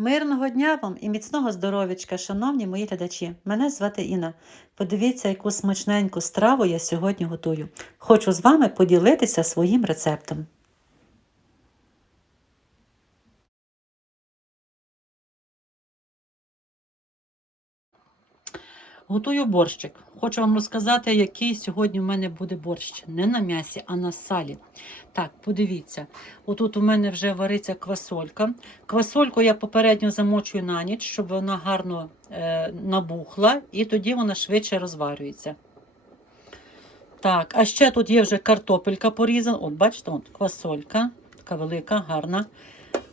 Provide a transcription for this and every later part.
Мирного дня вам і міцного здоров'ячка, шановні мої глядачі. Мене звати Інна. Подивіться, яку смачненьку страву я сьогодні готую. Хочу з вами поділитися своїм рецептом. Готую борщик. Хочу вам розказати, який сьогодні в мене буде борщ. Не на м'ясі, а на салі. Так, подивіться. Отут у мене вже вариться квасолька. Квасольку я попередньо замочую на ніч, щоб вона гарно е, набухла, і тоді вона швидше розварюється. Так, а ще тут є вже картопелька порізана. От, бачите, от квасолька, така велика, гарна.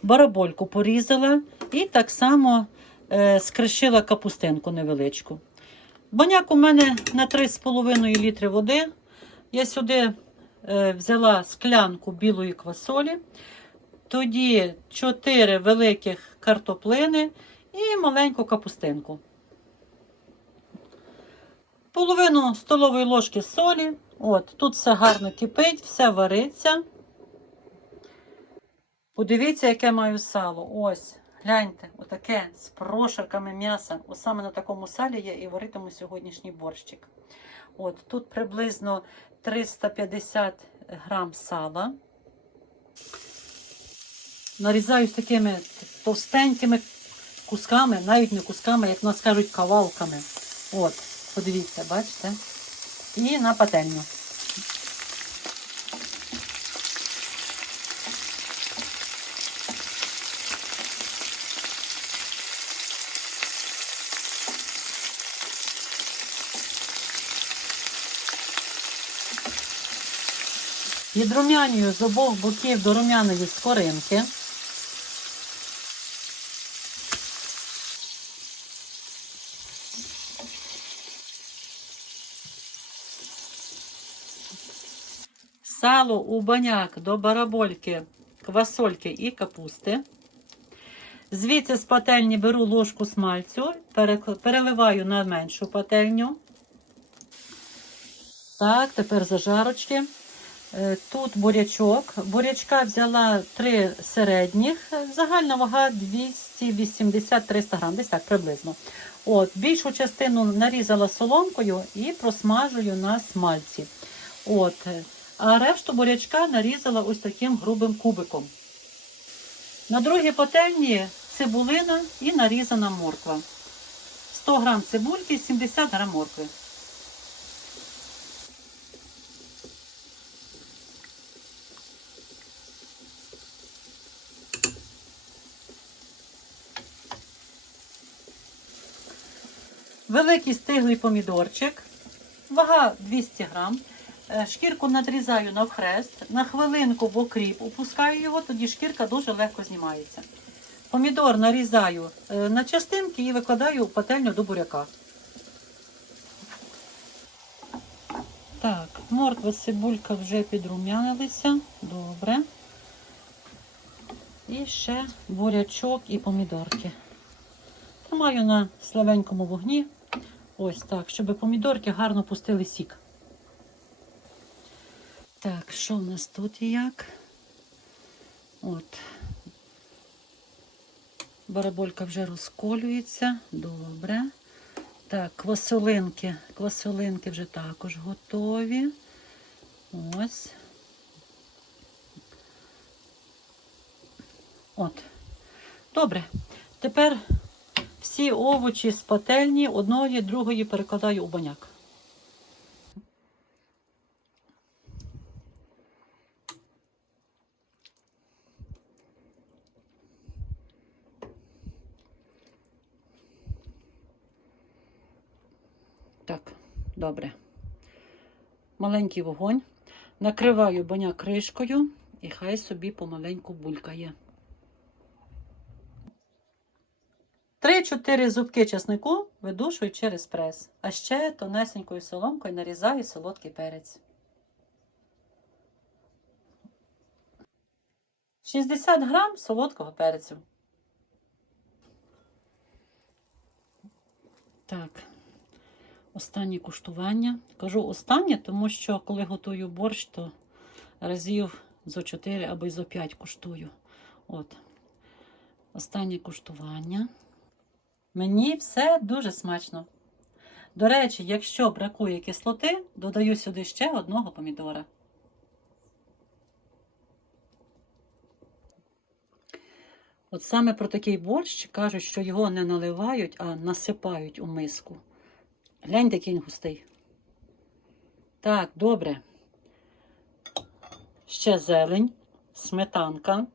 Барабольку порізала і так само е, скришила капустинку невеличку. Баняк у мене на 3,5 літри води. Я сюди е, взяла склянку білої квасолі, тоді 4 великих картоплини і маленьку капустинку. Половину столової ложки солі. От, Тут все гарно кипить, все вариться. Подивіться, яке маю сало. Ось. Гляньте, отаке з прошарками м'яса. Ось саме на такому салі я і варитиму сьогоднішній борщик. От тут приблизно 350 грам сала. Нарізаю з такими товстенькими кусками, навіть не кусками, як нас кажуть, кавалками. От, подивіться, бачите? І на пательню. Підрумянюю з обох боків до румяної скоринки. Сало у баняк до барабольки, квасольки і капусти. Звідси з пательні беру ложку смальцю, переливаю на меншу пательню. Так, тепер зажарочки. Е, Тут бурячок. Бурячка взяла три середніх. Загальна вага 280-300 грам, десь так приблизно. От, більшу частину нарізала соломкою і просмажую на смальці. От, а решту бурячка нарізала ось таким грубим кубиком. На другій пательні цибулина і нарізана морква. 100 грам цибульки, 70 грам моркви. Великий стиглий помідорчик, вага 200 грам. Е, Шкірку надрізаю навхрест, на хвилинку в окріп опускаю його, тоді шкірка дуже легко знімається. Помідор нарізаю е, на частинки і викладаю у пательню до буряка. Так, морква, цибулька вже підрумянилися. Добре. І ще бурячок і помідорки. Тримаю на слабенькому вогні. Ось так, щоб помідорки гарно пустили сік. Так, що в нас тут і як? От. Бараболька вже розколюється. Добре. Так, квасолинки. Квасолинки вже також готові. Ось. От. Добре. Тепер всі овочі з пательні одної, другої перекладаю у баняк. Так, добре. Маленький вогонь. Накриваю баняк кришкою і хай собі помаленьку булькає. 3-4 зубки часнику видушую через прес, а ще тонесенькою соломкою нарізаю солодкий перець. 60 грам солодкого перцю. Так, останнє куштування. Кажу останнє, тому що коли готую борщ, то разів зо 4 або зо 5 куштую. От. Останнє куштування. Мені все дуже смачно. До речі, якщо бракує кислоти, додаю сюди ще одного помідора. От саме про такий борщ кажуть, що його не наливають, а насипають у миску. Гляньте, який він густий. Так, добре. Ще зелень, сметанка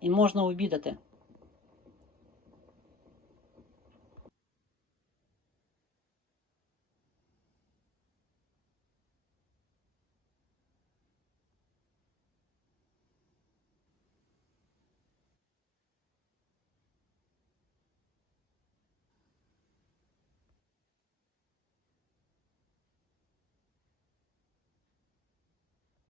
і можна обідати.